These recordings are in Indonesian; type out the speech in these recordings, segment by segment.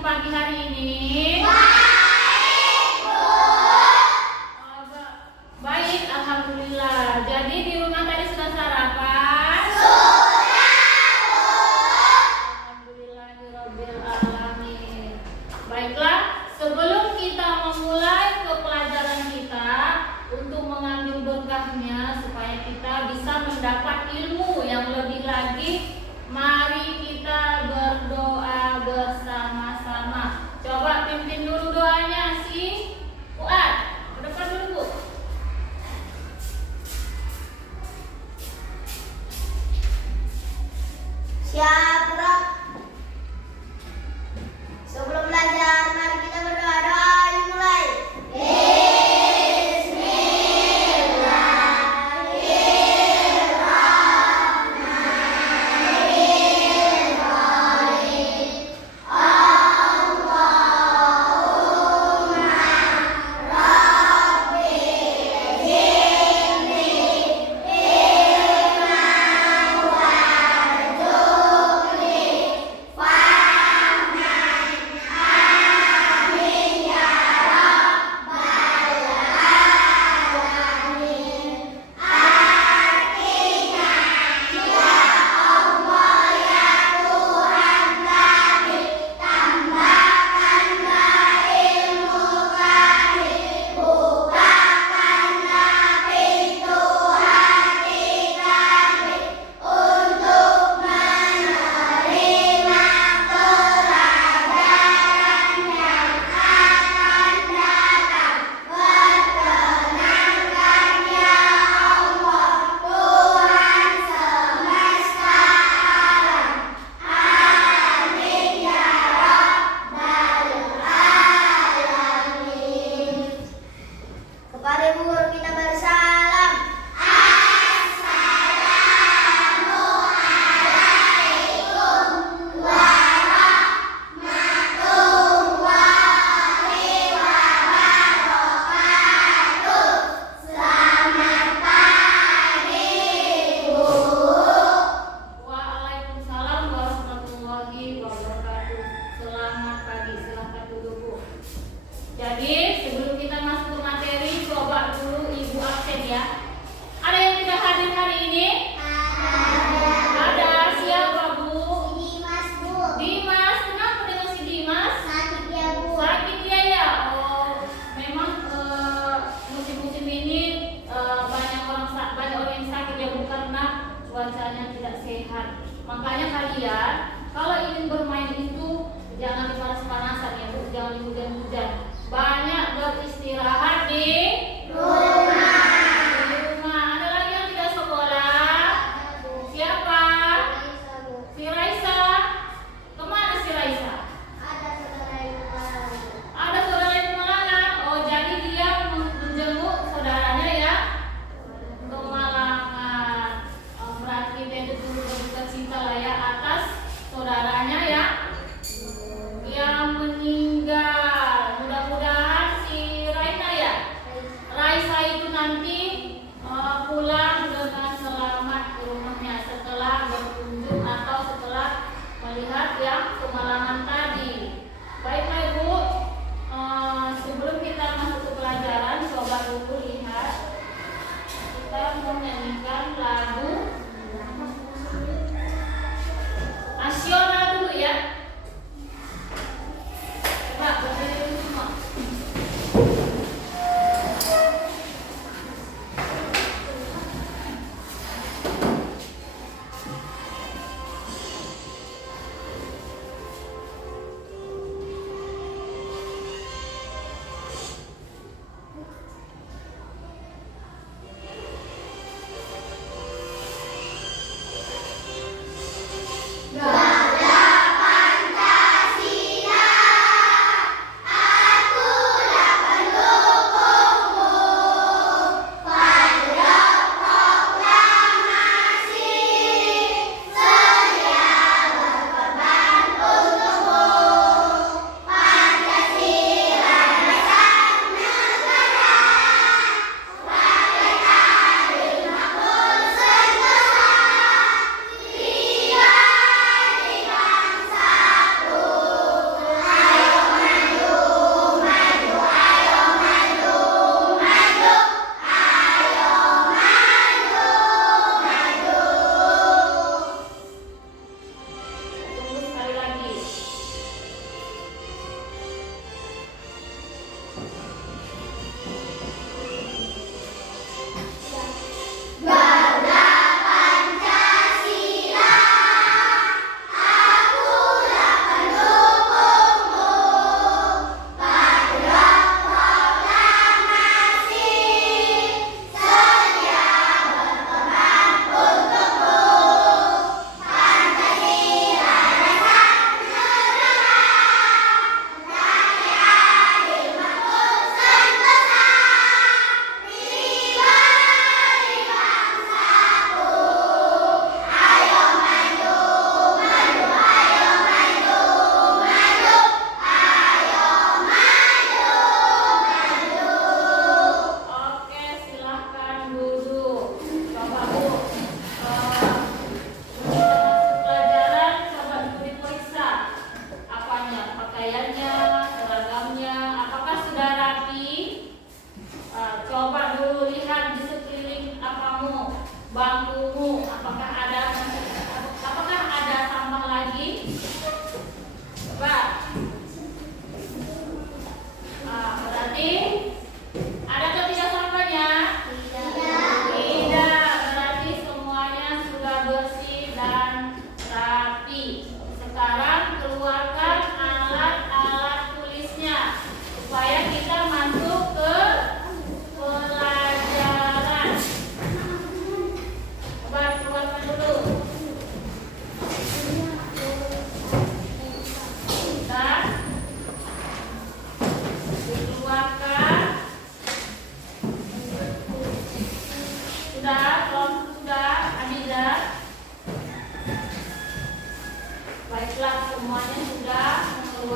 pagi hari ini? Baik, Bu. Baik, alhamdulillah. Jadi di rumah tadi sudah sarapan? Sudah, Bu. Alhamdulillahirabbil alamin. Baiklah, sebelum kita memulai ke pelajaran kita untuk mengambil berkahnya supaya kita bisa mendapat ilmu yang lebih lagi, mari kita berdoa bersama-sama. Coba pimpin dulu doanya si Fuad. Ke depan dulu, Bu. Siap, Bro. Sebelum belajar, mari kita berdoa. Doa dimulai. Bismillahirrahmanirrahim.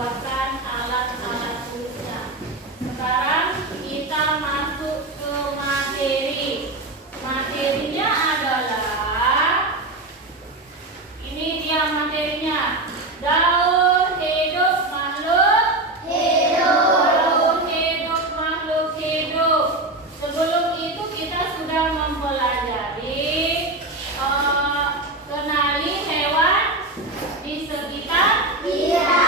membuatkan alat-alat tulisnya. Sekarang kita masuk ke materi. Materinya adalah ini dia materinya. Daur hidup makhluk hidup. Daur hidup makhluk hidup. Sebelum itu kita sudah mempelajari kenali hewan di sekitar kita.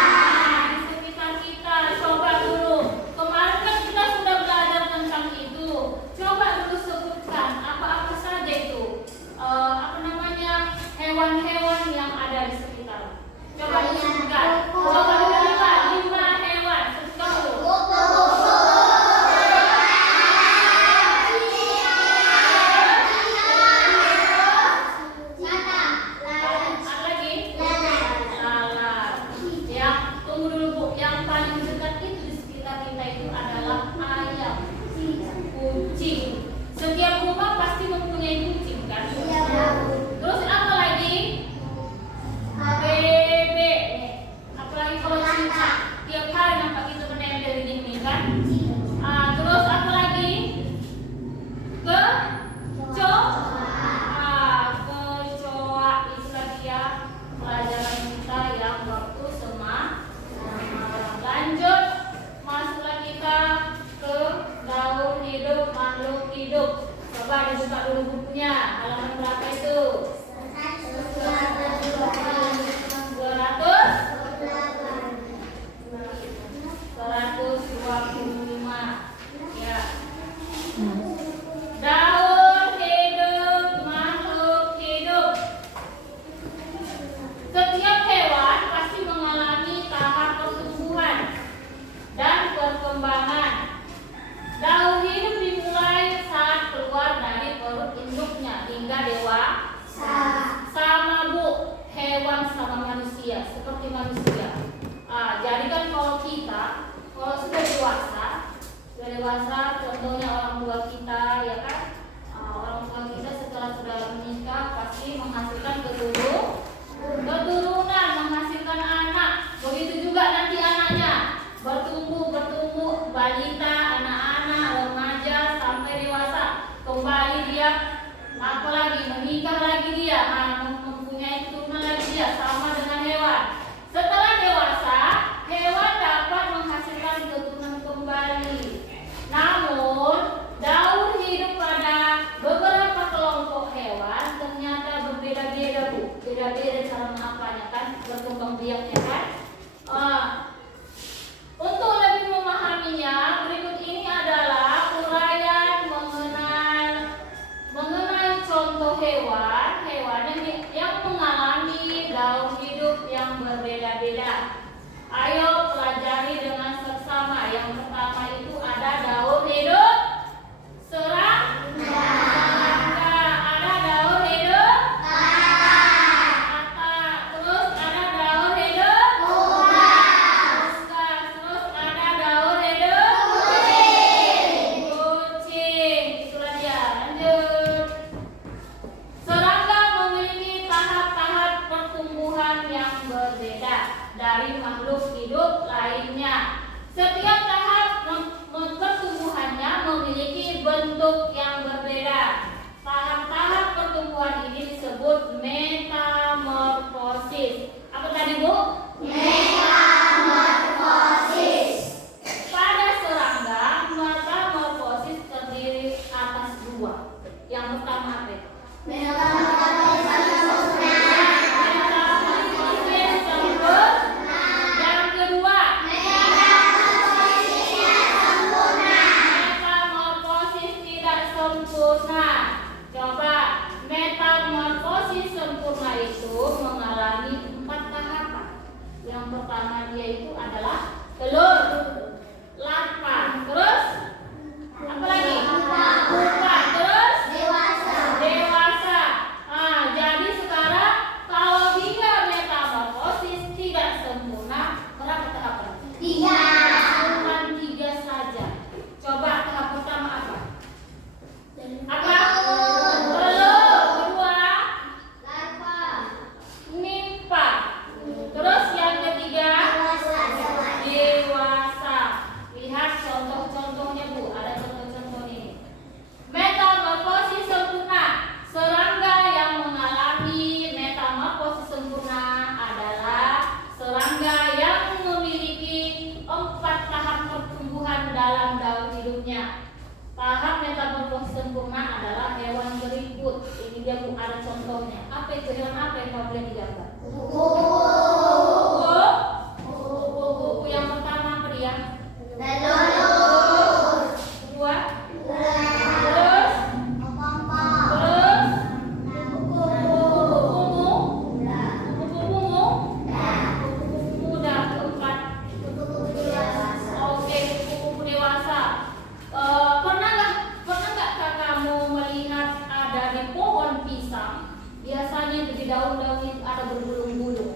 Di sekitar kita. Coba dulu. Kemarin kan kita sudah belajar tentang itu. Coba dulu sebutkan apa-apa saja itu. Apa namanya? Hewan-hewan yang ada di sekitar. Coba disebutkan. Coba dulu 5 hewan. Sebutkan dulu. Apa lagi? Lalat. Yang tunggu dulu Bu. Yang paling dekat itu di sekitar kita itu adalah ayam, kucing. Setiap rumah pasti mempunyai kucing kan? Terus apa lagi? Bebek. Apalagi kalau cinta tiap hari nampak itu menempel di dinding kan? Terus apa lagi? Kecoa. Itulah dia pelajaran kita yang waktu lanjut. Masuklah kita ke daur hidup makhluk hidup. Coba dibuka dulu bukunya. Halaman berapa itu? 125. Ya. Daur hidup makhluk hidup. Setiap hewan pasti mengalami tahap pertumbuhan dan perkembangan. Daur hidup dimulai saat keluar dari perut induknya hingga dewasa. Sama Bu, hewan sama manusia, seperti manusia. Jadi kan kalau sudah dewasa, contohnya orang tua kita, ya kan? Orang tua kita setelah sudah menikah pasti menghasilkan keturunan, menghasilkan anak. Begitu juga nanti anaknya bertumbuh, balita, anak-anak, remaja sampai dewasa. Kembali dia apalagi menikah lagi dia, mempunyai keturunan lagi dia, sama dengan hewan. Setelah dewasa, hewan dapat menghasilkan keturunan kembali. Namun, daur hidup pada beberapa kelompok hewan ternyata berbeda-beda Bu. Beda-beda cara mengapanya kan, berkembang biaknya kan. Untuk lebih memahaminya, berikut ini adalah uraian mengenai contoh hewan yang mengalami daur hidup yang berbeda-beda. Ayo pelajari dengan seksama. Yang pertama itu ada daur hidup serangga. Ada daur hidup kata. Terus ada daur hidup terus ada daur hidup kucing. Itulah dia. Lanjut. Serangga memiliki tahap-tahap pertumbuhan yang berbeda dari makhluk hidup lainnya. Setiap tahap pertumbuhannya memiliki bentuk yang berbeda. Tahap-tahap pertumbuhan ini disebut metamorfosis. Apa tadi Bu? Metamorfosis. Pada serangga, metamorfosis terdiri atas 2. Yang pertama apa itu? Yang kedua, metamorfosis tidak sempurna. Coba, metamorfosis sempurna itu mengalami 4 tahapan. Yang pertama dia itu adalah telur, larva, terus apa lagi? Pupa, terus dewasa. Jadi sekarang kalau dia metamorfosis tidak sempurna, berapa tahapan? 3. Cuma 3 saja. Coba tahap pertama apa? Apa? Telur. Kedua, nimpa. Terus yang ketiga, itu? Hewan apa yang kau boleh digambar? Kuku. Kuku yang pertama apa dia? Telur. Kedua? Ular. Terus? Kepompong. Terus? Kuku. Kuku-kukumu? Udah. Kuku-kukumu? Udah. Kuku-kukumu udah. Keempat. Kuku dewasa. Oke, kuku-kuku dewasa. Pernah nggak kamu melihat ada di pohon pisang? Biasanya di daun-daun itu ada berbulung-bulung.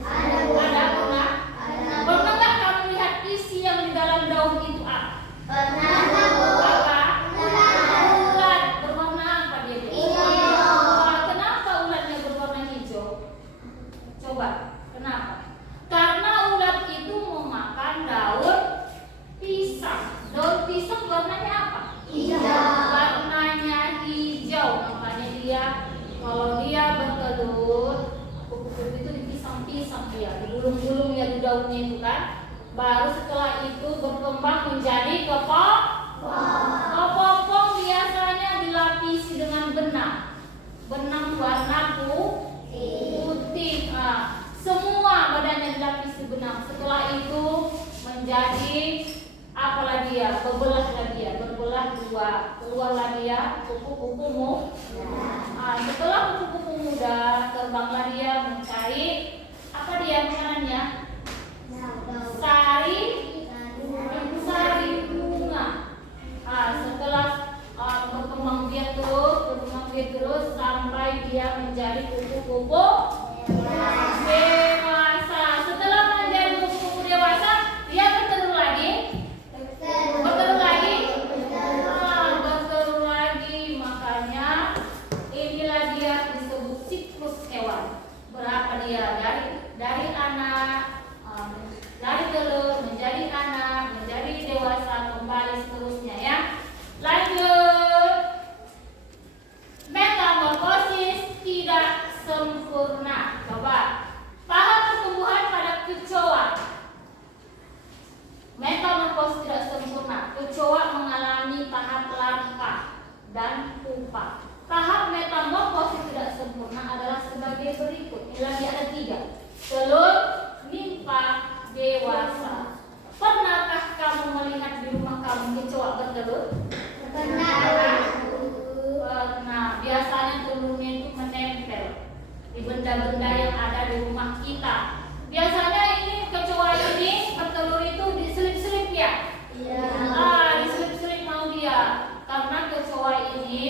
Ada. Pernah? Ada. Pernah nggak kamu lihat isi yang di dalam daun itu apa? Pernah. Apa? Ular. Ulat. Berwarna apa dia? Hijau. Kenapa ulatnya berwarna hijau? Coba, kenapa? Karena ulat itu memakan daun pisang. Daun pisang warnanya apa? Hijau. Warnanya hijau. Makanya dia, kalau dia bertelur, kupu-kupu itu di pisang-pisang dia, di bulung-bulung ya di daunnya itu kan. Baru setelah itu berkembang menjadi kepompong. Biasanya dilapisi dengan benang warna putih. Semua badannya dilapisi benang. Setelah itu menjadi apalah dia? Berbelah dua. Keluarlah dia kupu-kupumu. Setelah kupu-kupu muda, terbanglah dia mencari apa dia makanannya? Sari bunga. Setelah berkembang biak terus sampai dia menjadi kupu-kupu dewasa. Setelah menjadi kupu-kupu dewasa, dia bertelur lagi. Bertelur lagi. Makanya inilah dia disebut siklus hewan. Berapa dia dari anak, dari telur menjadi anak, menjadi dewasa, kembali seterusnya ya. Lanjut. Metamorfosis tidak sempurna. Coba tahap pertumbuhan pada kecoa. Metamorfosis tidak sempurna. Kecoa mengalami tahap larva dan pupa. Tahap metamorfosis tidak sempurna adalah sebagai berikut. Ini lagi ada 3. Telur, nimfa, dewasa. Pernahkah kamu melihat di rumah kamu kecoa bertelur? Pernah. Pernah. Biasanya telurnya itu menempel di benda-benda yang ada di rumah kita. Biasanya ini kecoa ini bertelur itu diselip-selip ya. Diselip-selip mau dia. Karena kecoa ini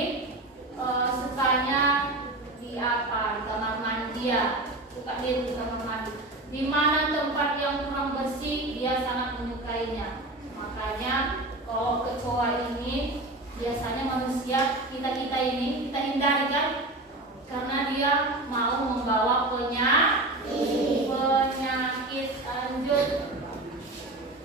sukanya di kamar mandi ya. Suka dia di kamar mandi. Di mana tempat yang kurang bersih dia sangat menyukainya. Makanya kalau kecoa ini biasanya manusia kita ini kita hindari kan, karena dia mau membawa penyakit. Lanjut.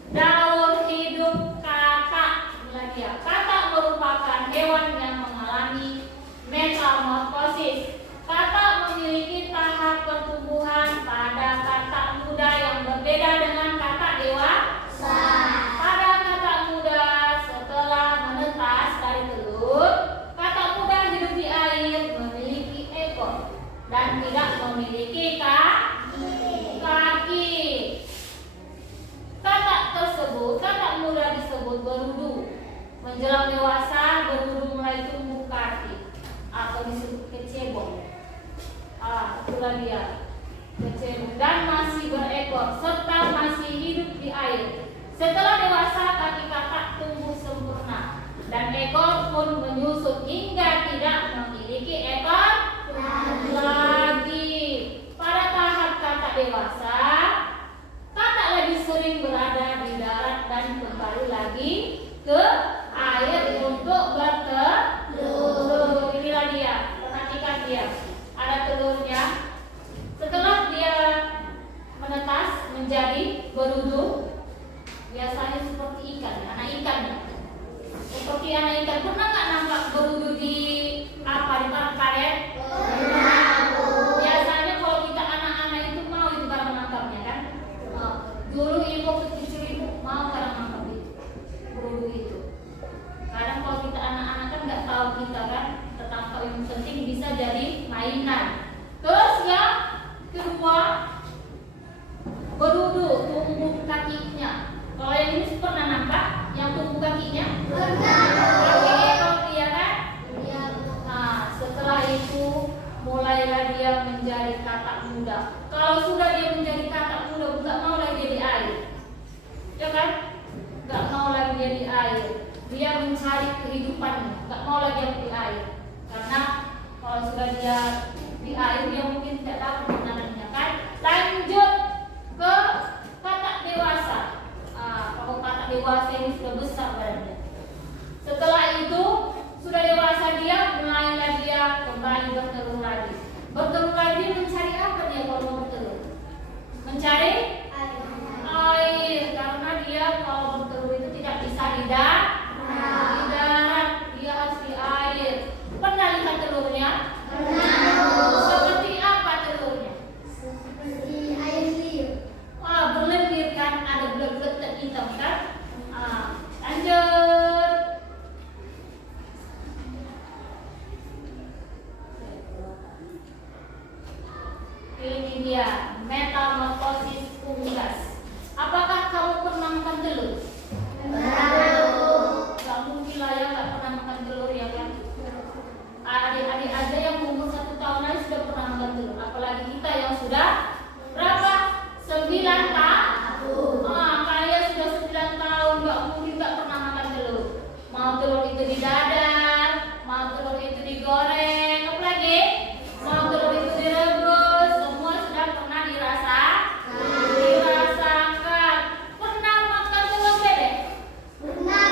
Daur hidup katak. Lagi ya. Katak merupakan hewan yang mengalami metamorfosis. Katak memiliki tahap pertumbuhan pada katak muda yang berbeda dengan katak dewasa. Pada katak muda setelah menetas dari telur, katak muda hidup di air, memiliki ekor dan tidak memiliki kaki. Katak muda disebut berudu. Menjelang dewasa, berudu mulai tumbuh kaki atau disebut kecebong. Itulah dia kecebong, dan masih berekor serta masih hidup di air. Setelah dewasa, kaki katak tumbuh sempurna dan ekor pun menyusut hingga tidak memiliki ekor lagi. Pada tahap katak dewasa, katak lagi sering berada di darat dan kembali lagi ke air untuk bertelur. Inilah dia, perhatikan dia. Ada telurnya. Setelah dia menetas menjadi berudu, biasanya seperti ikan, anak ikan. Seperti anak ikan. Pernah nggak nampak berudu di karet? Biasanya kalau kita anak-anak itu mau itu cara menangkapnya kan? Dulu ibu kecil ibu mau cara menangkap itu berudu itu. Kadang kalau kita anak-anak kan nggak tahu kita kan, tertangkap yang penting bisa jadi mainan. dewasa ini sudah besar badannya. Setelah itu sudah dewasa dia mulailah dia kembali bertelur lagi. Bertelur lagi mencari apa dia kalau mau bertelur? Mencari air, karena dia kalau bertelur itu tidak bisa di darat, dia harus di air. Pernah lihat telurnya? Seperti apa telurnya? Seperti air liur. Wah, berlendir kan, ada bulat-bulat hitam kan? Lanjut. Ini dia metamorfosis unggas. Apakah kamu pernah makan telur? Gak mungkin lah ya gak pernah makan telur ya kan? Adik-adik aja yang umur 1 tahun aja sudah pernah makan telur. Apalagi kita yang sudah berapa? 9 tahun. Kalian sudah 9 tahun gak mungkin gak pernah makan telur. Mau telur itu di dadar, mau telur itu digoreng, apa lagi? Mau telur itu direbus, semua sudah pernah dirasakan. Pernah makan telur bebek? Pernah?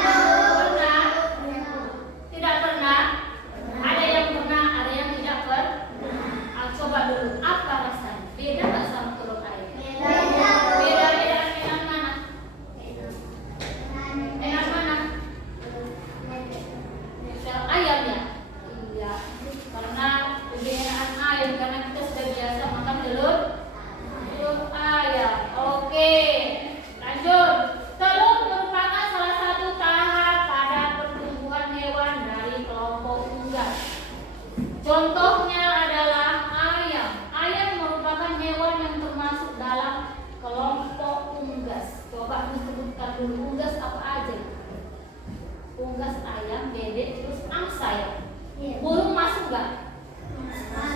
Tidak pernah? Ada yang pernah, ada yang tidak pernah. Coba dulu, apa rasanya? Beda nggak sama telur ayam? Beda enak mana? Enak mana? Ayam ya? Iya. Karena lebih enak ayam karena kita sudah biasa makan telur ayam. Oke, lanjut. Telur merupakan salah satu tahap pada pertumbuhan hewan dari kelompok unggas. Contohnya adalah ayam. Ayam merupakan hewan yang termasuk dalam kelompok unggas. Coba disebutkan dulu unggas apa aja? Unggas ayam, bebek, terus angsa ya. Burung masuk nggak?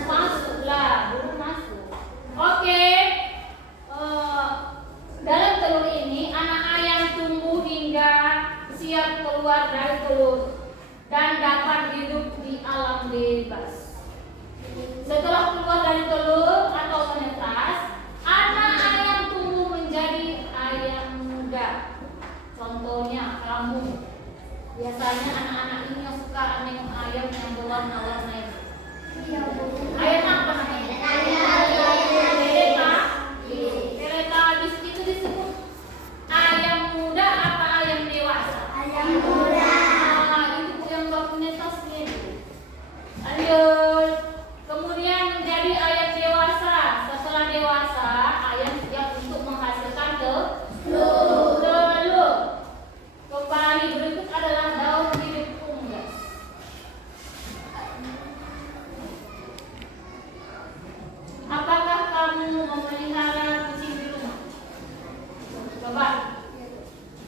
Masuklah, burung masuk. Oke. Dalam telur ini anak ayam tumbuh hingga siap keluar dari telur dan dapat hidup di alam bebas. Setelah keluar dari telur atau menetas, anak ayam tumbuh menjadi ayam muda. Contohnya kamu. Biasanya anak-anak ini yang suka nengok ayam yang berwarna-warna itu. Ayam apa namanya? Teleta. Teleta habis itu disebut ayam muda apa ayam dewasa? Itu yang baru netas ini. Lanjut. Kemudian menjadi ayam dewasa. Setelah dewasa, ayam siap untuk menghasilkan telur. Kembali berikut adalah daun hidup unggas. Apakah kamu memelihara kucing di rumah? Coba.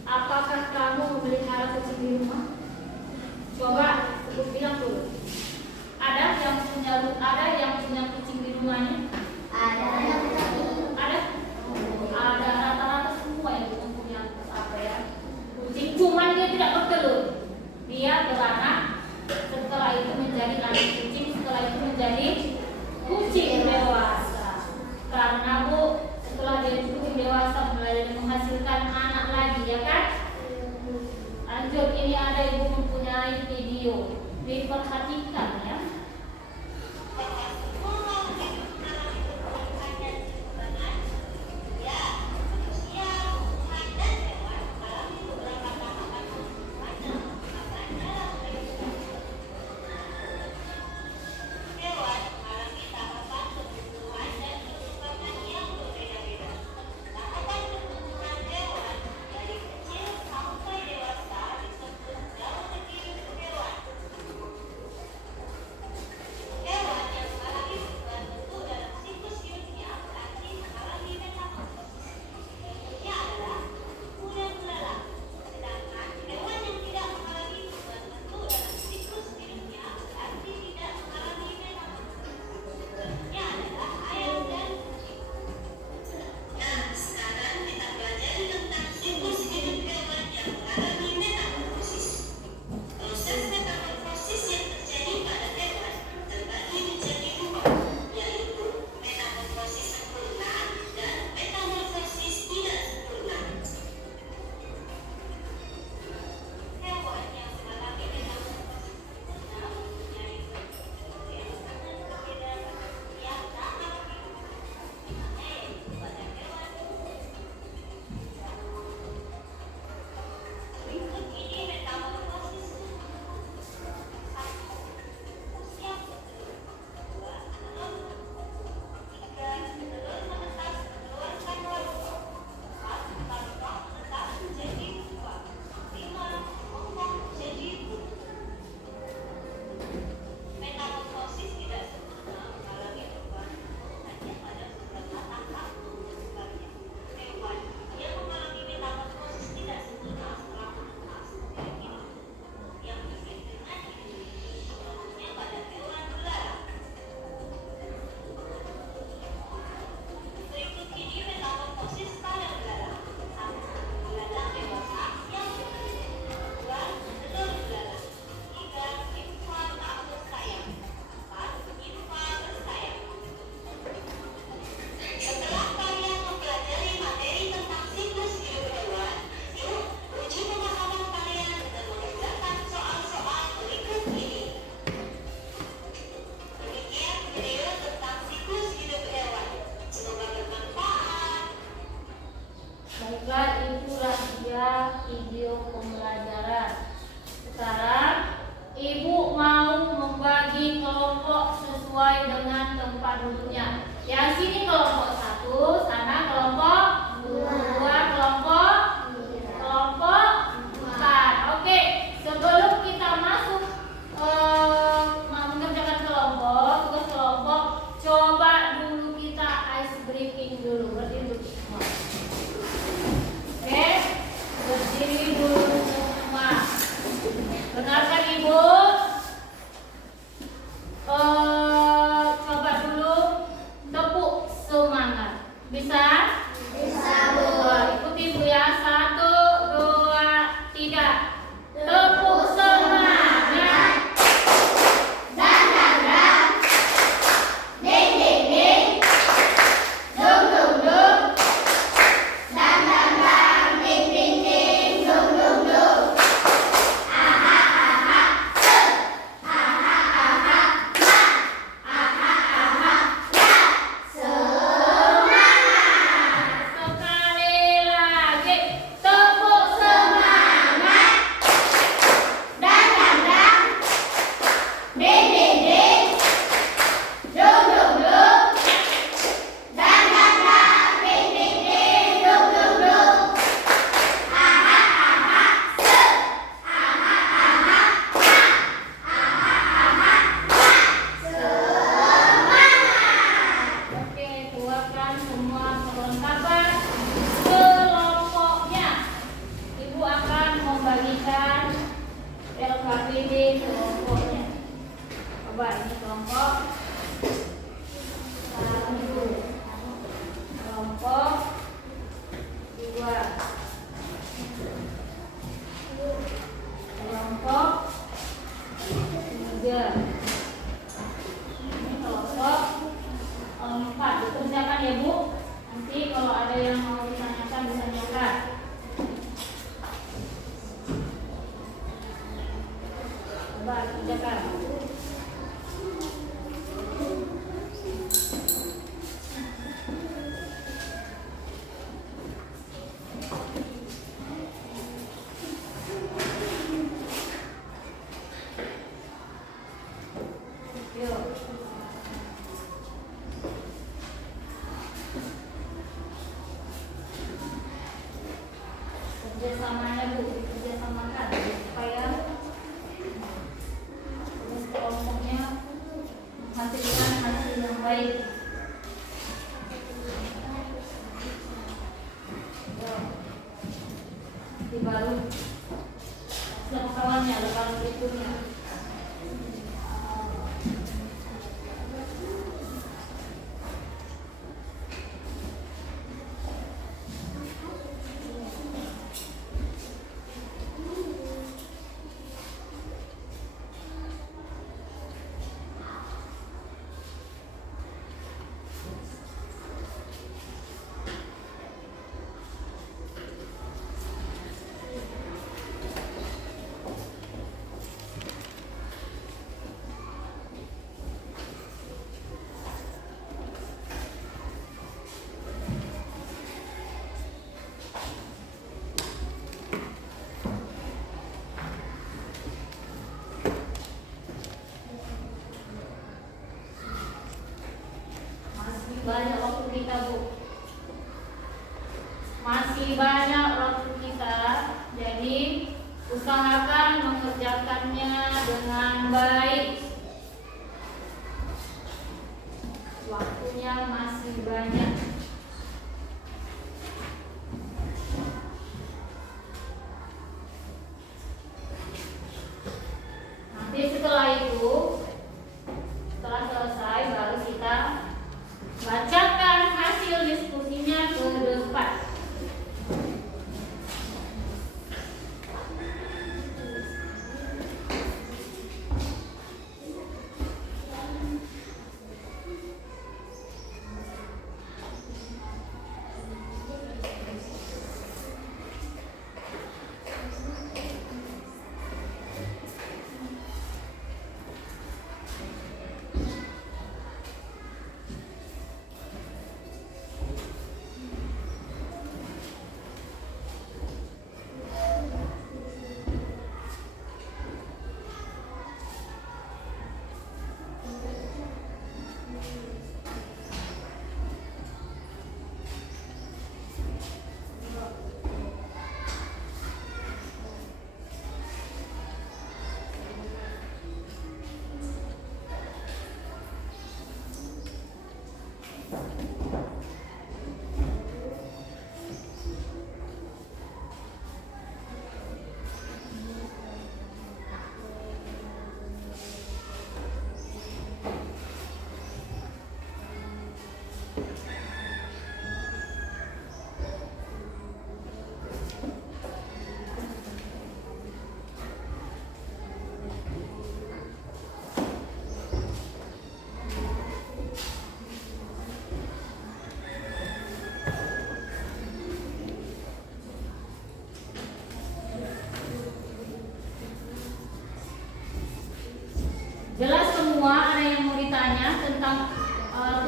Apakah kamu memelihara kucing di rumah? Coba sebut bilang dulu. Ada yang punya kucing di rumahnya? Ada. Ada rata-rata semua yang punya apa ya? Kucing, cuman dia tidak bertelur. Dia beranak, setelah itu menjadi anak kucing, setelah itu menjadi kucing dewasa. Karena setelah dia kucing dewasa mulai menghasilkan anak lagi, ya kan? Lanjut, ini ada ibu mempunyai video, diperhatikan ya. Sekarang Ibu mau membagi kelompok sesuai dengan tempat duduknya. Yang sini kelompok 1, sana kelompok 2, kelompok 4. Oke, sebelum kita masuk mengerjakan kelompok, tugas kelompok, coba dulu kita ice breaking dulu. Berdiri dulu semua. Oke, berdiri dulu semua. Dengarkan Ibu. Coba dulu tepuk semangat. Bisa? Bisa, Bu. Ikuti Bu ya. 1, 2, 3. Tepuk semangat. Dan dan dan. Ding ding ding. Dung dung dung. Dan dan dan. Ding ding ding. Dung dung dung. Aha aha. Aha aha. Aha aha. Semangat. Sekali lagi. Tepuk semangat. Dan dan dan. Ding ding ding. Dung dung dung. Dan dan dan. Ding ding ding. Dung dung dung. Aha aha. Aha aha. Aha aha. Semangat. Oke, keluarkan semua perlengkapan kelompoknya. Ibu akan membagikan LKPD kelompoknya. Coba ini kelompok 1, kelompok 2, kelompok 3. Ini kelompok 4. Dikerjakan ya Bu. Nanti kalau ada yang mau ditanyakan bisa tanyakan. Coba kerjakan. Yuk. Kerjasamanya Bu, dikerjasamakan supaya tugas kelompoknya menghasilkan hasil yang baik. Nanti baru sama kawannya lepas berikutnya.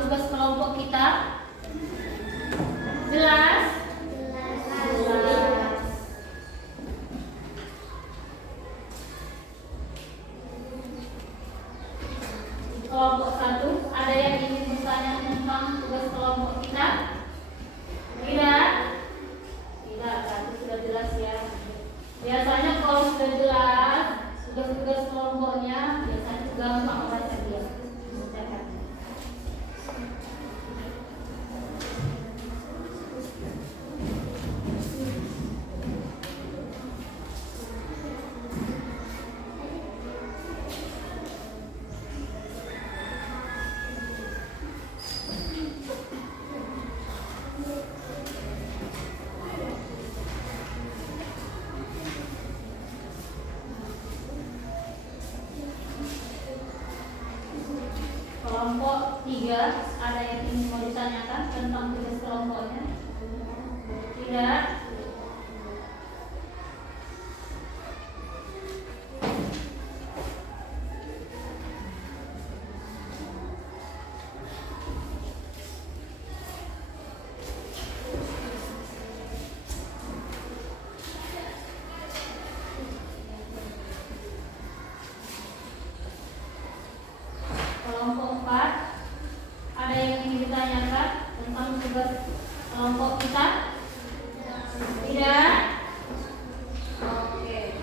tugas kelompok kita? Jelas? Jelas. Kelompok 1, ada yang ingin bertanya tentang tugas kelompok kita? Tidak? Tidak, berarti sudah jelas ya. Biasanya kalau sudah jelas tugas-tugas kelompoknya biasanya gampang baca dia. Kelompok 3, ada yang ingin mau ditanyakan tentang tugas kelompoknya? Tidak? Kelompok 4, ada yang ingin ditanyakan tentang tugas kelompok kita? Tidak? Oke.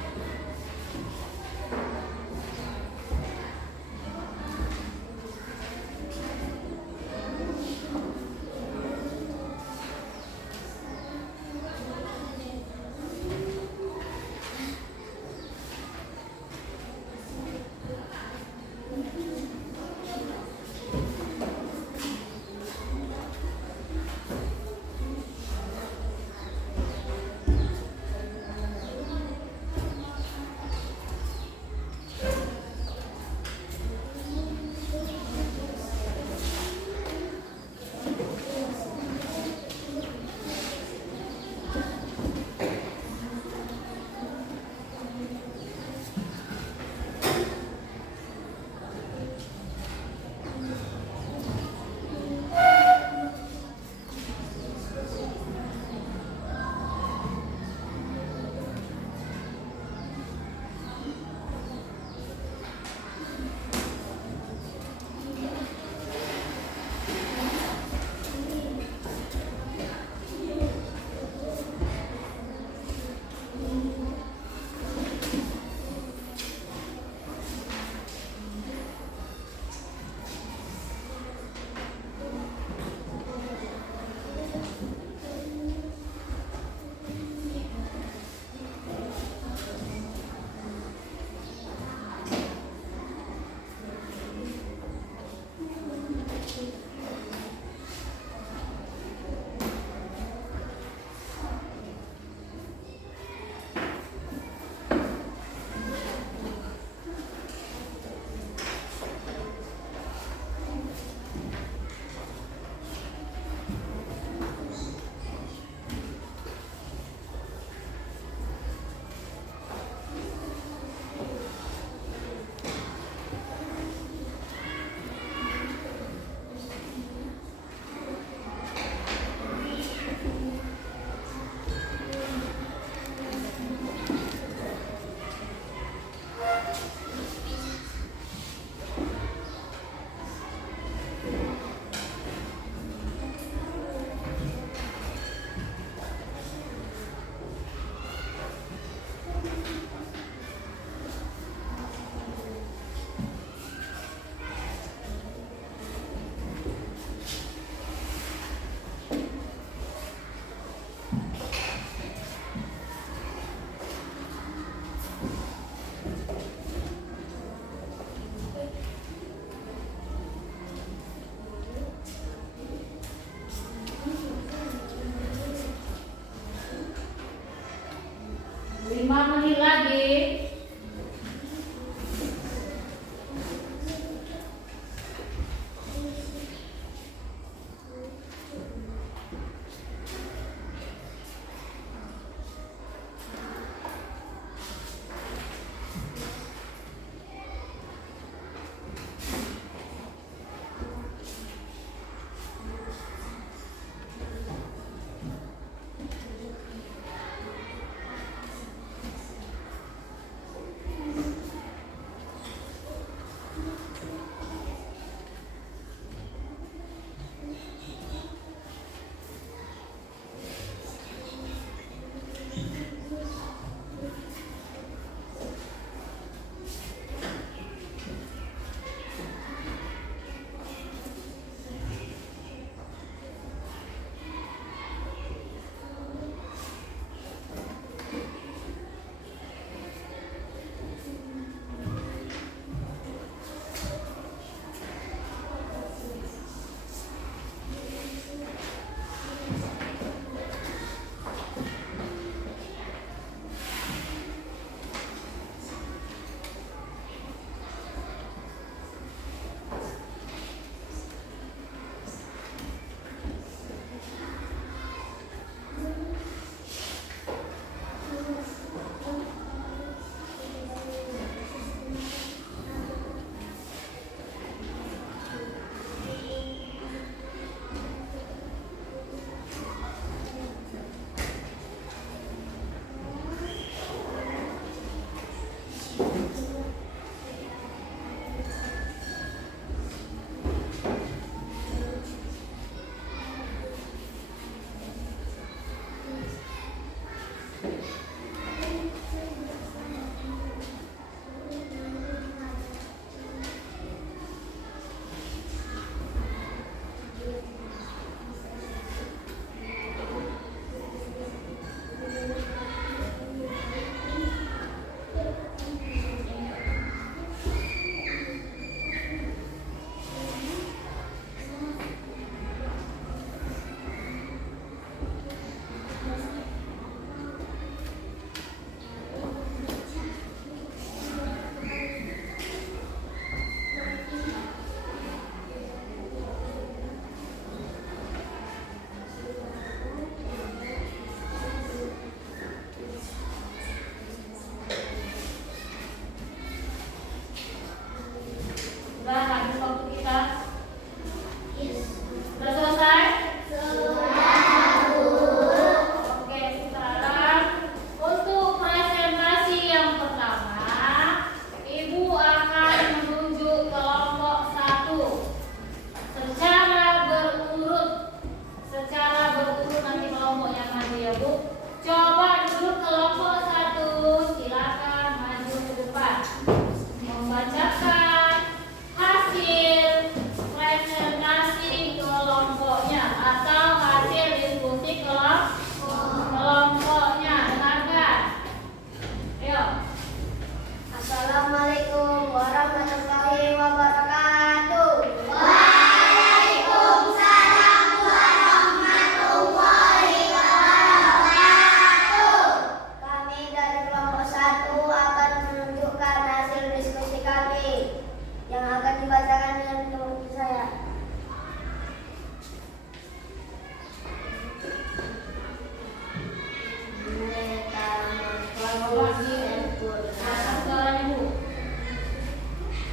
Coba sempurna. suaranya Bu.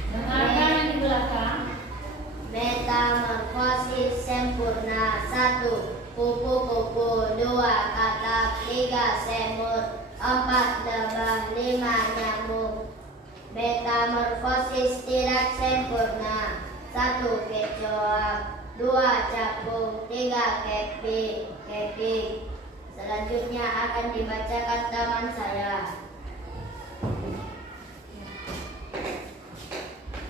Dengarkan yang di belakang. Metamorfosis sempurna. 1. Kupu-kupu. 2. Katak. 3. Semut. 4. Lebah. 5. Nyamuk. Metamorfosis tidak sempurna. 1. Kecoa. 2. Capung. 3. Keping. Selanjutnya akan dibacakan teman saya.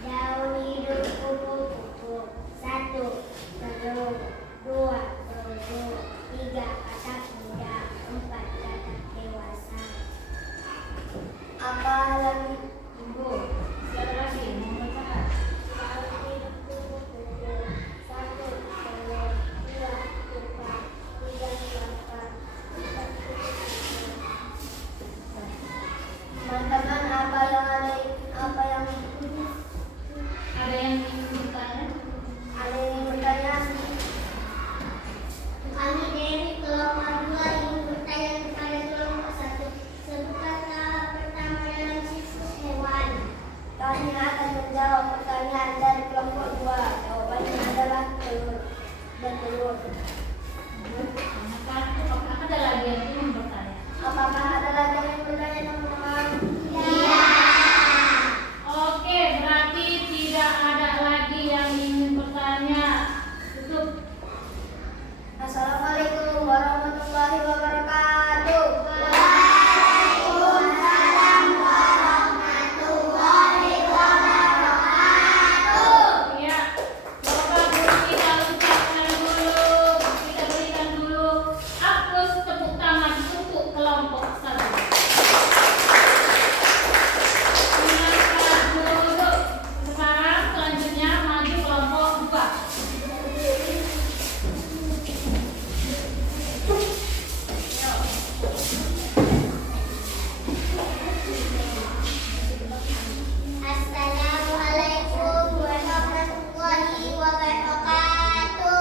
Daun hidup kupu-kupu. 1. Telur. 2. Telur. 3. Katak muda. 4. Katak dewasa. Apa lagi? Ibu, siapa lagi mau bacakan? Daun hidup kupu-kupu. 1. Telur. 2. Pupa. 3. kelapa. 4. kupu-kupu. Teman-teman, apa yang Ada yang ingin bertanya? ada yang ingin bertanya? Kami dari kelompok 2 ingin bertanya kepada kelompok 1. Sebutkan tahap pertama dalam siklus hewan. Kami akan menjawab pertanyaan dari kelompok 2. Jawabannya adalah telur. Bertelur. Apakah ada lagi yang ingin bertanya? Apakah ada lagi yang ingin bertanya, teman-teman? Oke, berarti tidak ada lagi yang ingin bertanya. Tutup. Assalamualaikum warahmatullahi wabarakatuh. Ya, coba dulu kita ucapkan dulu, kita berikan dulu aplaus tepuk tangan untuk kelompok 1. Silakan duduk. Sekarang selanjutnya maju kelompok 2. Assalamualaikum warahmatullahi wabarakatuh.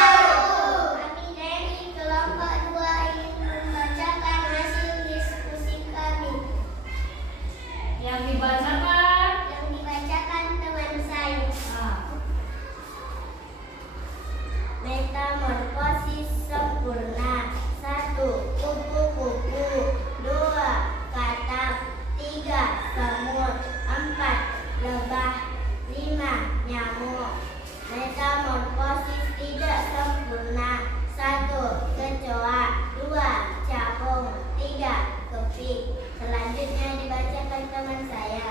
Kami dari kelompok 2 ingin membacakan hasil diskusi kami Yang dibacakan. yang dibacakan teman saya. Metamorfosis sempurna. 1. Kupu-kupu. 2. Katak. 3. Semut. 4. Lebah. 5. Nyamuk. Metamorfosis tidak sempurna. 1. Kecoa. 2. Capung. 3. Keping. Selanjutnya dibacakan teman saya.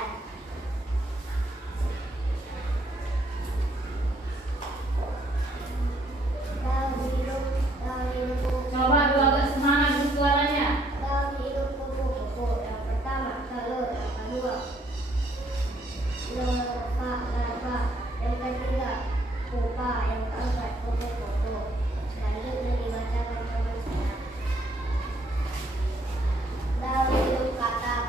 Daun hidup kupu-kupu. Coba dua agak semangat suaranya. Daun hidup kupu-kupu. Yang pertama telur, yang kedua larva, yang ketiga pupa, yang keempat kupu-kupu. Selanjutnya dibacakan teman saya. Daun hidup katak.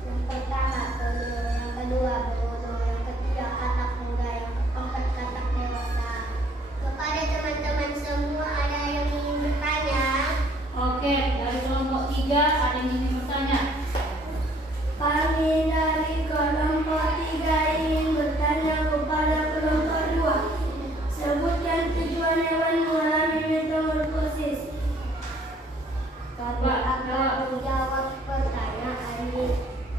Yang pertama telur, yang kedua beruang, yang ketiga katak muda, yang keempat katak dewasa. Kepada teman-teman semua, ada yang ingin bertanya? Oke, dari kelompok 3 ada yang ingin bertanya. Kami dari kelompok 3 ingin bertanya kepada kelompok 2. Sebutkan tujuan hewan mengalami metamorfosis. Kami akan menjawab pertanyaan ini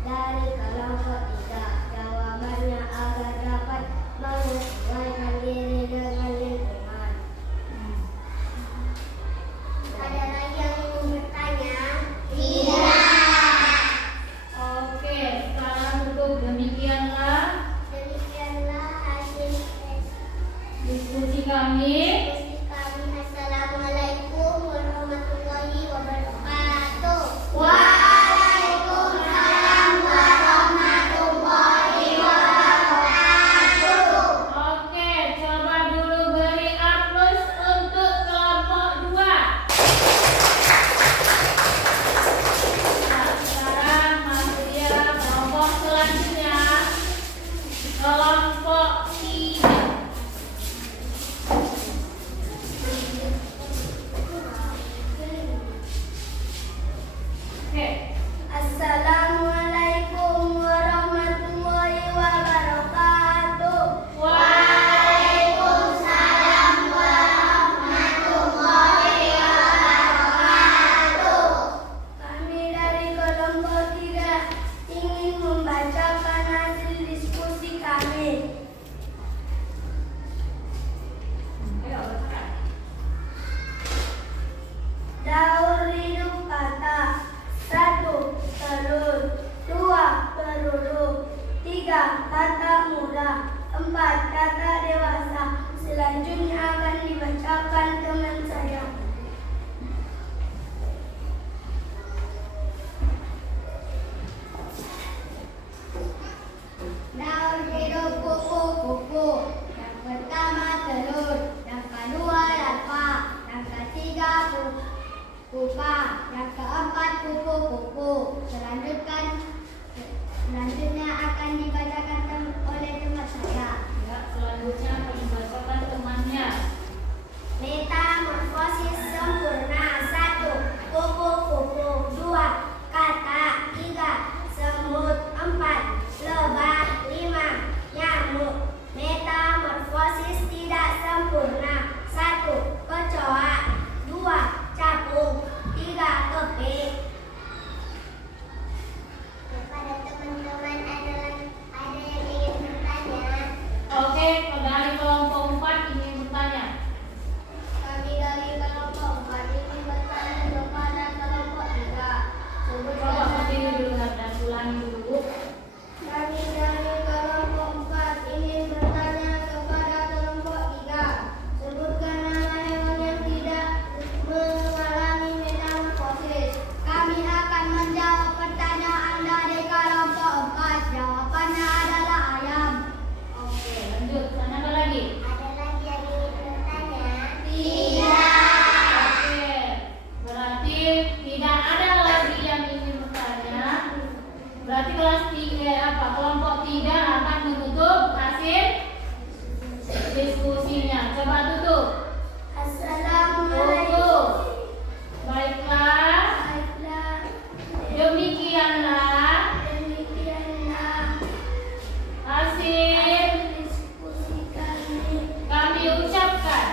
dari kelompok 3. Jawabannya agar dapat menyesuaikan diri dengan lingkungan. Ada lagi yang ingin bertanya? Oke, sekarang duduk. Demikianlah Demikianlah hasil diskusi kami. diskusi kami. Assalamualaikum warahmatullahi wabarakatuh. Waalaikumsalam warahmatullahi wabarakatuh. Oke, coba dulu beri aplaus untuk kelompok 2. Nah, sekarang masuk dia kelompok selanjutnya. Kelompok 3. Selanjutnya akan dibacakan teman saya. Daun hidup kupu-kupu. Yang pertama telur, yang kedua larva, yang ketiga pupa, yang keempat kupu-kupu. Selanjutnya akan dibacakan oleh teman saya. Ya, selanjutnya akan dibacakan temannya. Metamorfosis sempurna. 1. Kupu-kupu. 2. Katak. 3. Semut. 4. Lebah. 5. Nyamuk. Metamorfosis tidak sempurna. 1. Kecoa. 2. Capung. 3. kepik. Kepada teman-teman ada yang ingin bertanya? Oke, dari kelompok 4 ingin bertanya. Kami dari kelompok 4 ingin bertanya kepada kelompok 3. Coba berdiri dulu dan ulangi dulu. Kami dari kelompok 4 ingin bertanya kepada kelompok 3. Sebutkan nama hewan yang tidak mengalami metamorfosis. Kami akan menjawab pertanyaan dari kelompok 4. Jawabannya adalah ayam. Oke, lanjut. Tanya apa lagi? Ada lagi yang ingin bertanya? Oke, berarti tidak ada lagi yang ingin bertanya. Berarti kelas 3 kelompok 3 akan menutup hasil diskusinya. Coba tutup. Assalamualaikum. Tutup. Baiklah, Baiklah, demikianlah demikianlah hasil diskusi kami. kami ucapkan.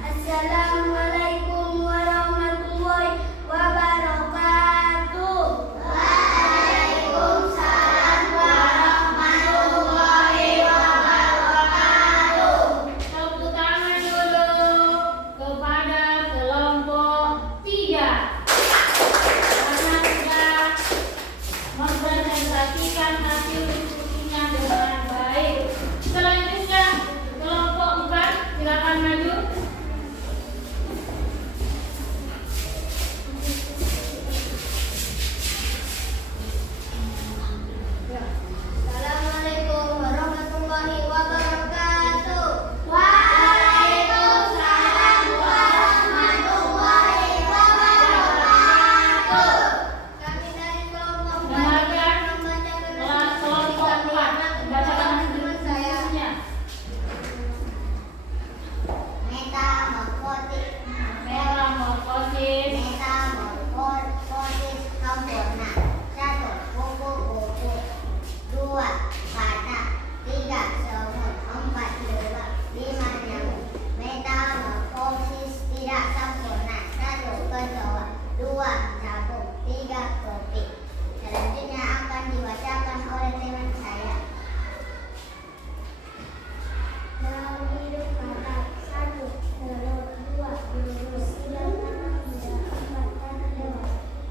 Assalamualaikum warahmatullahi wabarakatuh. Waalaikumsalam warahmatullahi wabarakatuh. Tepuk tangan dulu kepada kelompok 3 karena sudah mempresentasikan hasil diskusinya dengan baik. Selanjutnya kelompok 4 silakan maju. Assalamualaikum warahmatullahi wabarakatuh. Waalaikumsalam warahmatullahi wabarakatuh. Kami dari kelompok 4 Dengarkan membacakan kelas kelompok 4 bacakan hasil diskusinya. Metamorfosis. Metamorfosis. Metamorfosis sempurna. 1. Kupu-kupu. 2. Katak. 3. Semut. 4. Lebah. 5. Nyamuk. Metamorfosis tidak sempurna. 1. Kecoa. 2. Capung. 3. kepik. Selanjutnya akan dibacakan oleh teman saya. Daun hidup katak. 1. Telur. 2. Burung. 3. tanah kuda. 4. tanah dewa.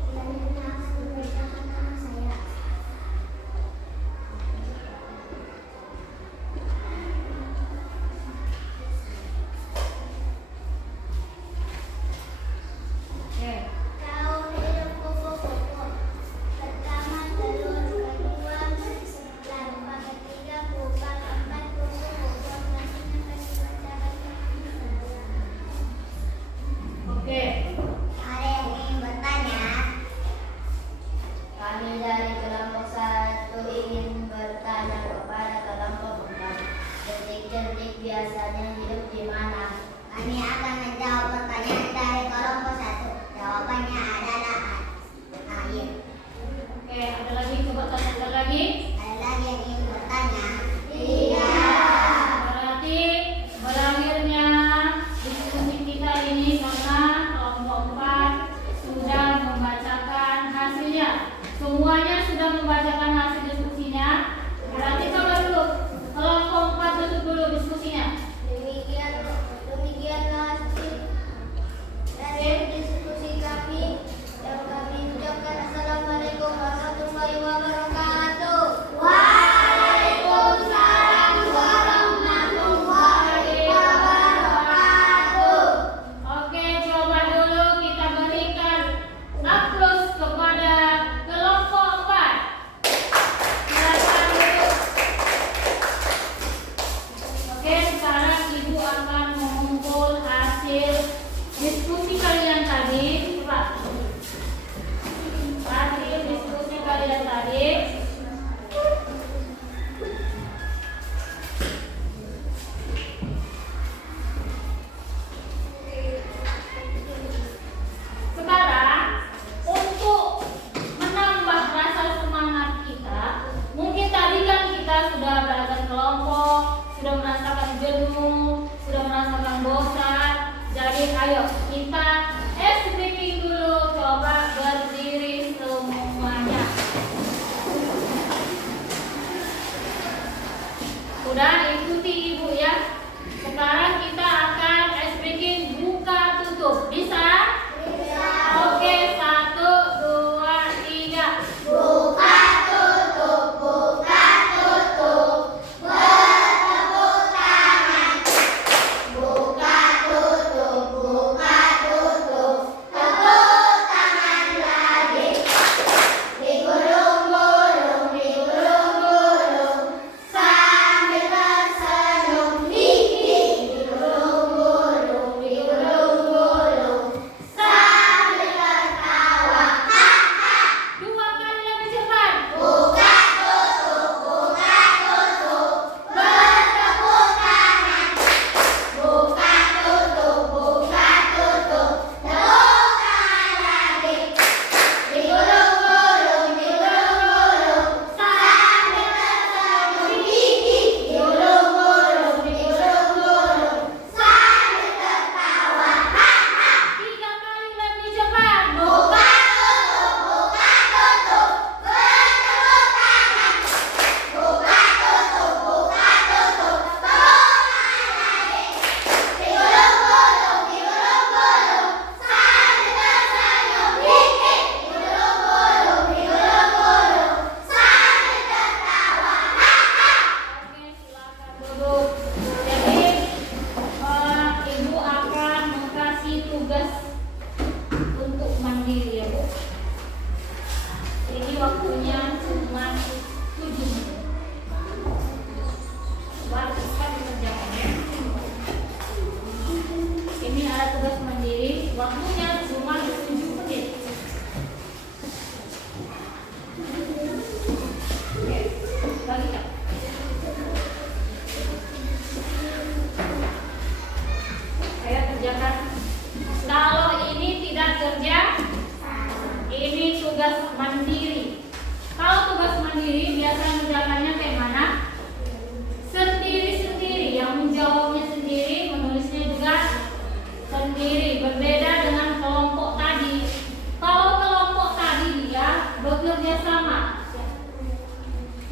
Selanjutnya akan dibacakan nama saya. Oke. Daun hidup kupu-kupu. Pertama telur, kedua larva, ketiga pupa, keempat kupu-kupu. Selanjutnya akan dibacakan nama saya. Oke. Ada yang ingin bertanya? Kami dari kelompok 1 ingin bertanya kepada kelompok 4. Detik-detik biasanya hidup di mana? Kami akan menjawab pertanyaan dari kelompok 1. Jawabannya adalah air. Oke, ada lagi coba tanyakan lagi. Ada lagi yang ingin bertanya? Iya. Berarti berakhirnya diskusi kita ini karena kelompok 4 sudah membacakan hasilnya. Semuanya sudah membacakan hasil diskusinya. Berarti coba dulu kelompok 4 tutup dulu diskusinya. Demikianlah hasil dari diskusi kami yang kami ucapkan. Assalamualaikum warahmatullahi wabarakatuh. ayo kita ice breaking dulu. Coba berdiri semuanya. Udah, ikuti ibu ya. Sekarang kita akan ice breaking buka tutup. Bisa? Bisa. Oke, 1, 2, 3. Buka tutup, buka tutup. Bertepuk tangan. Buka tutup, buka tutup. Tepuk tangan lagi. Digulung-gulung, digulung-gulung. Sambil tersenyum, hihi. Digulung-gulung, digulung-gulung. Sambil tertawa, haha. 2 kali lebih cepat. Buka tutup, buka tutup. Bertepuk tangan. Buka tutup, buka tutup. Tepuk tangan lagi. Digulung-gulung, digulung-gulung. Sambil tersenyum, hihi. Digulung-gulung, digulung-gulung. Sambil tertawa, haha. 3 kali lebih cepat. Buka tutup, buka tutup. Bertepuk tangan. Buka tutup, buka tutup. Tepuk tangan lagi. Digulung-gulung, digulung-gulung. Sambil tersenyum, hihi. Digulung-gulung, digulung-gulung. Sambil tertawa, haha. Oke, silakan duduk. Jadi, ibu akan mengasih tugas untuk mandiri ya Bu. Jadi waktunya cuma 7 menit. Coba cepat dikerjakan ya. Ini ada tugas mandiri, waktunya cuma 7 menit. Oke, bagi Kak. Saya kerjakan. Kalau ini tidak kerja, ini tugas mandiri. Kalau tugas mandiri biasa mengerjakannya kayak mana? Sendiri-sendiri, yang menjawabnya sendiri, menulisnya juga sendiri. Berbeda dengan kelompok tadi. Kalau kelompok tadi dia bekerja sama,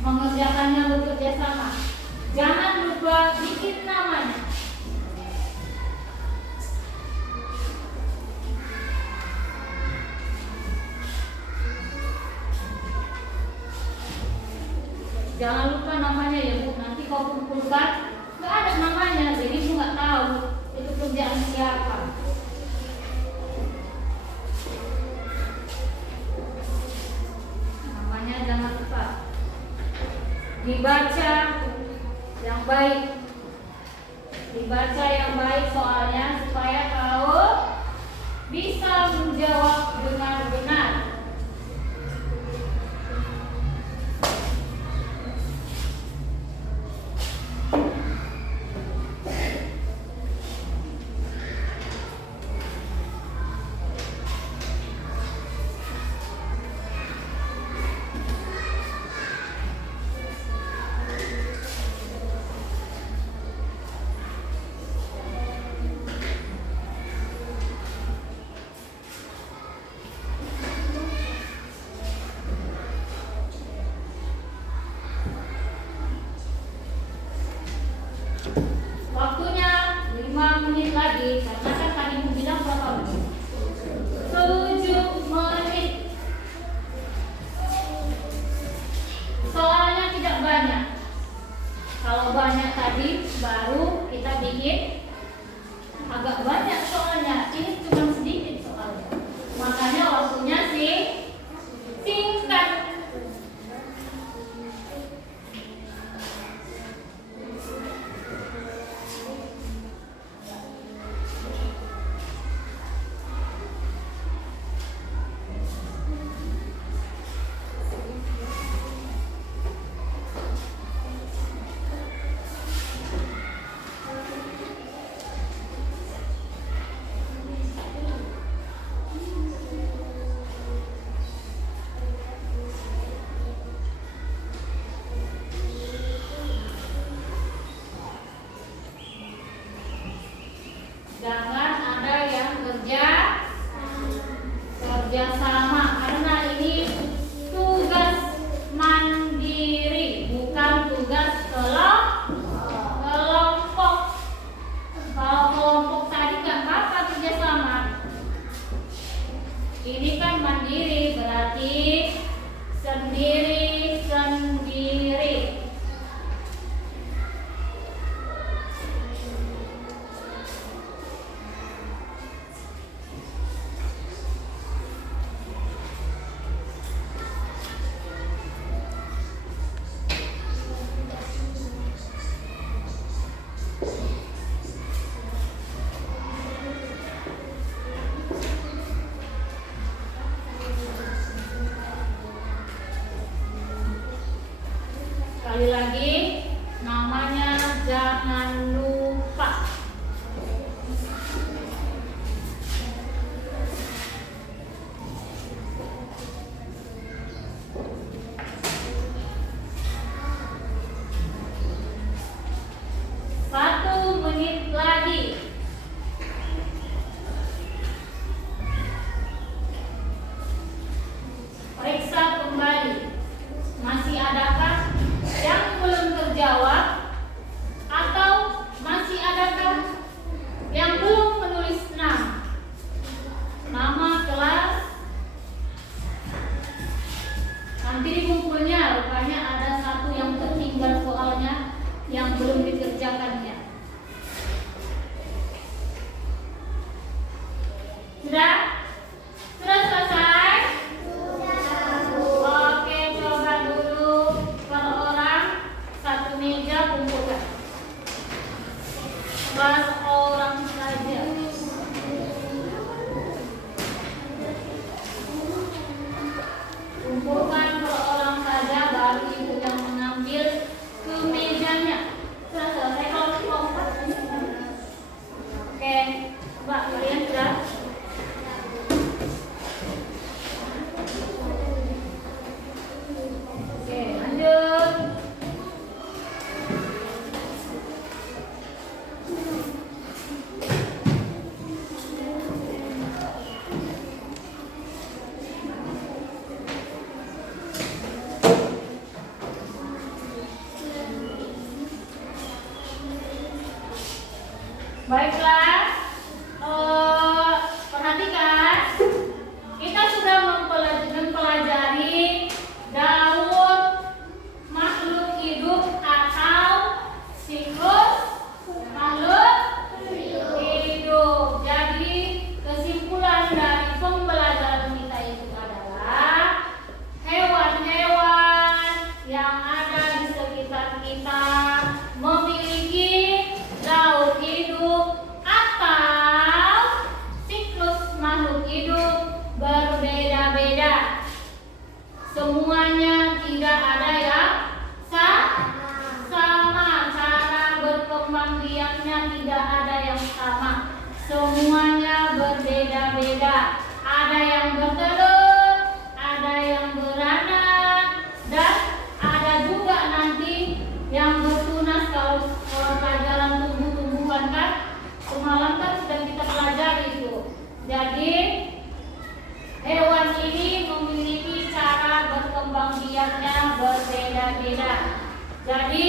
mengerjakannya bekerja sama. Jangan lupa bikin namanya. Jangan lupa namanya ya Bu. Nanti kalau kumpulkan nggak ada namanya, jadi Bu nggak tahu itu kerjaan siapa. Namanya jangan lupa. Dibaca yang baik. Dibaca yang baik soalnya supaya tahu bisa menjawab dengan benar. Waktunya 5 menit lagi. Karena kan tadi Bu bilang berapa menit? 7 menit. Soalnya tidak banyak. Kalau banyak tadi baru kita bikin agak banyak soalnya. Ini cuma sedikit soalnya. Makanya waktunya singkat. Jangan ada yang bekerja sama karena ini tugas mandiri, bukan tugas kelompok. Kalau kelompok tadi kan apa kerja sama? Ini kan mandiri, berarti sendiri-sendiri. Sekali lagi, namanya jangan lupa. Satu menit lagi. Periksa kembali. Masih adakah yang belum terjawab? Atau masih adakah yang belum menulis nama kelas? Nanti di kumpulnya rupanya ada satu yang tertinggal soalnya yang belum dikerjakannya. Sudah? Sudah selesai? Oke, coba dulu per orang satu meja kumpulkan. Per orang saja. Kumpulkan per orang saja, baru ibu yang mengambil ke mejanya. Sudah selesai kalau kelompok. Oke, Mbak, kalian sudah? Oke, lanjut. Baiklah, perhatikan, kita sudah mempelajari daur makhluk hidup atau siklus makhluk hidup. Jadi kesimpulan dari pembelajaran kita itu adalah hewan-hewan yang ada di sekitar kita memiliki daur hidup atau siklus makhluk hidup berbeda-beda. Semuanya tidak ada yang sama. Cara berkembang biaknya tidak ada yang sama. Semuanya berbeda-beda. Ada yang bertelur, ada yang beranak, dan ada juga nanti yang bertunas. Kalau pelajaran tumbuh-tumbuhan kan semalam kan sudah kita pelajari itu. Jadi hewan ini memiliki cara berkembang biaknya berbeda-beda. Jadi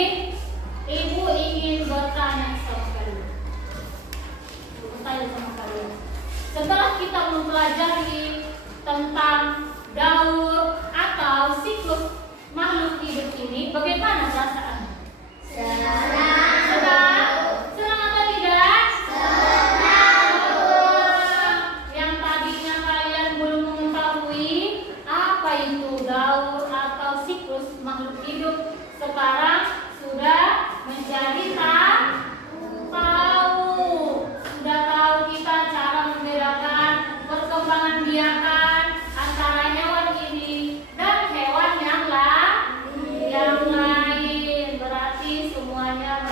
ibu ingin bertanya sama kalian. Setelah kita mempelajari tentang daur atau siklus makhluk hidup ini, bagaimana perasaan? Senang atau tidak? Yang tadinya kalian belum mengetahui apa itu daur atau siklus makhluk hidup, sekarang sudah menjadi sudah tahu kita cara membedakan perkembangan biakan antara hewan ini dan hewan yang lain. Berarti semuanya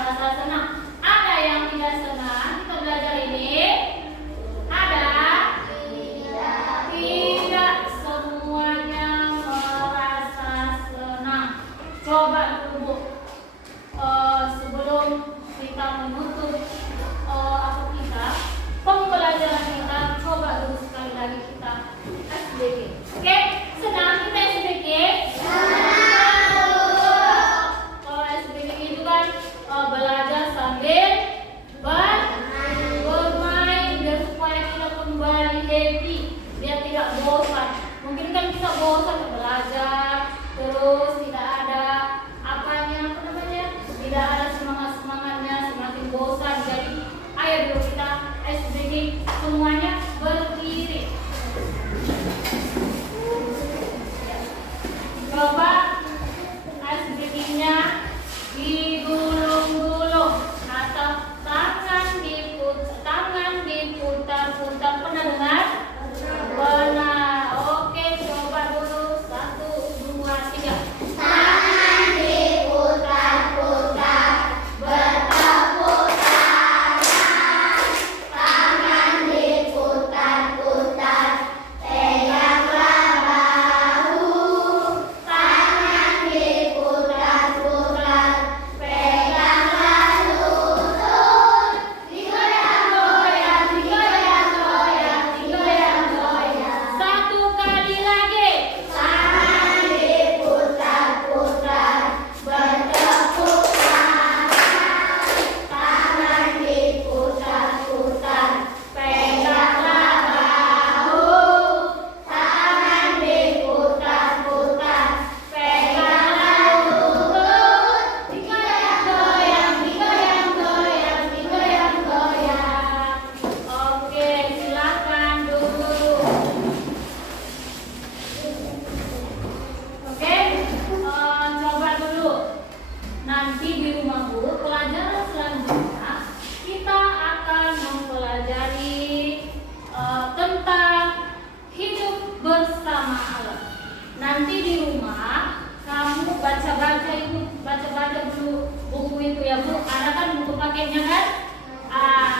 Ya Bu, ada kan buku paketnya kan?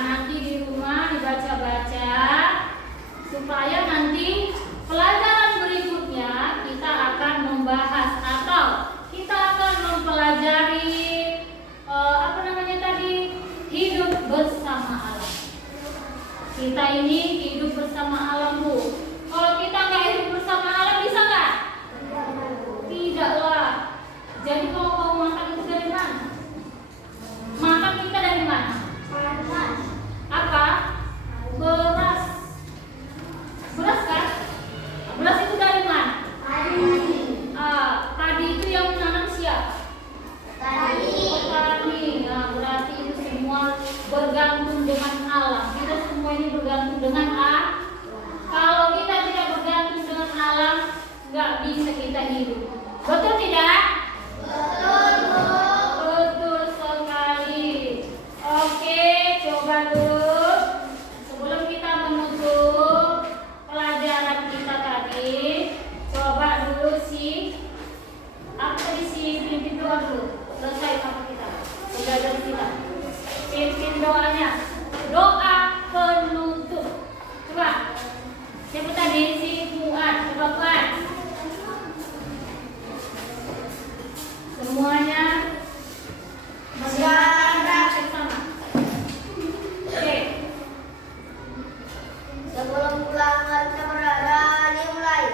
Nanti di rumah dibaca-baca supaya nanti pelajaran berikutnya kita akan membahas atau kita akan mempelajari apa namanya tadi, hidup bersama alam. Kita ini hidup bersama alam Bu. Kalau kita nggak hidup bersama alam bisa nggak? Tidaklah. Jadi kalau mau makan itu dari mana? Makan kita dari mana? Apa? Beras. Beras kan? Beras itu dari mana? Padi itu yang menanam siapa? Petani. Nah, berarti itu semua bergantung dengan alam. Kita semua ini bergantung dengan alam. Kalau kita tidak bergantung dengan alam, nggak bisa kita hidup. Betul tidak? Betul sekali. Oke, coba dulu sebelum kita menutup pelajaran kita tadi, coba dulu pimpin doa dulu. Selesai sama kita pelajaran kita. Pimpin doanya. Doa penutup. Coba. Siapa tadi? Si Fuad. Coba Fuad. Semuanya mendengarkan bersama. Oke. Sebelum pulang harusnya berada dimulai.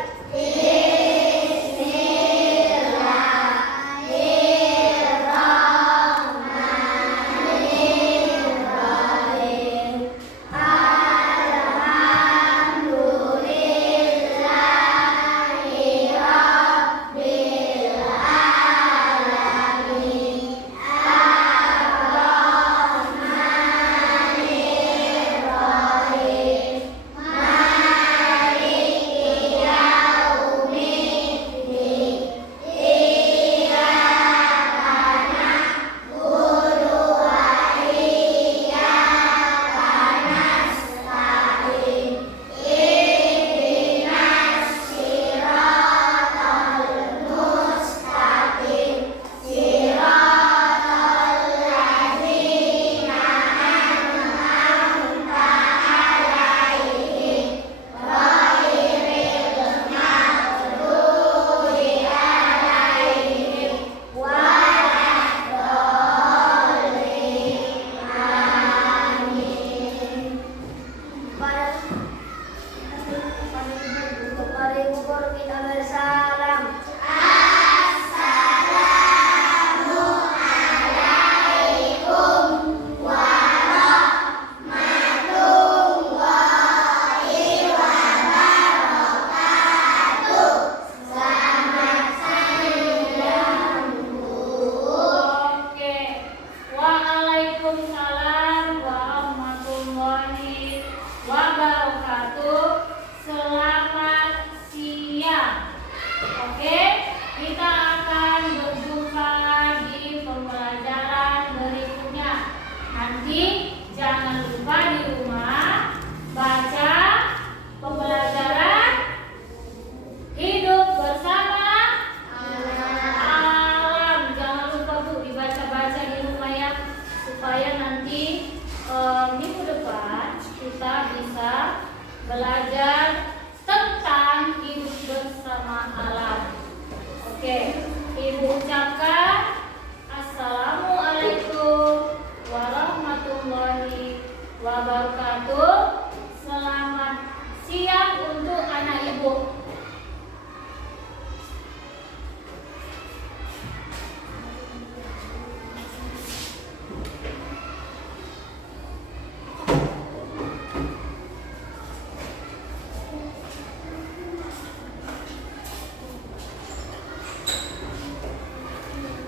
belajar tentang hidup bersama alam. Oke, Ibu ucapkan Assalamualaikum